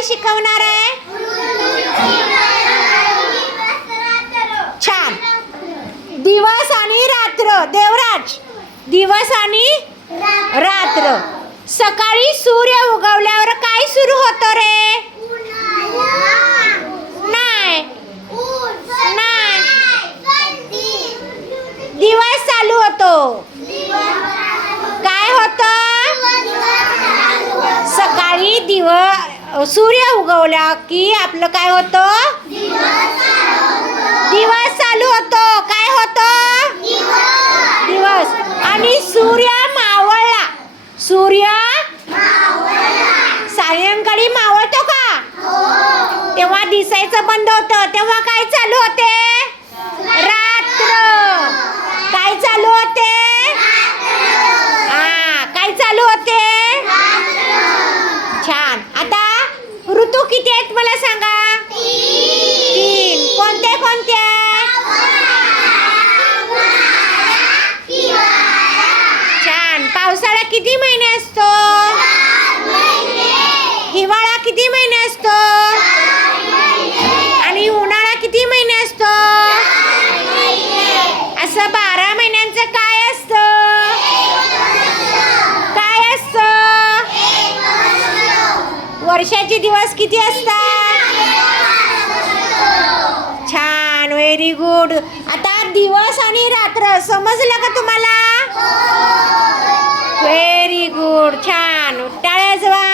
काय शिकवणार आहे? छान. दिवस आणि रात्र. देवराज, दिवस आणि रात्र. सकाळी सूर्य उगवल्यावर काय सुरू होतं रे? नाही नाही, दिवस चालू होतो. काय होतं? सकाळी सूर्य उगवला की आपलं काय होतं? दिवस चालू होतो. काय होतं? दिवस. आणि सूर्य मावळला. सूर्य सायंकाळी मावळतो का? तेव्हा दिसायचं बंद होतं. तेव्हा काय चालू होते? रात्र. काय चालू होते? काय चालू होते? छान. आता ऋतू किती आहेत मला सांगा? 3. कोणते कोणते? छान. पावसाळा किती महिने असतो? हिवाळा किती महिने असतो? आणि उन्हाळा किती महिने असतो? असं 12 महिन्यांचं काय असतं? काय असतं? वर्षाचे दिवस किती असतात? छान. Very good. आता दिवस आणि रात्र समजलं का तुम्हाला? Very good. छान. टाळ्या वाजवा.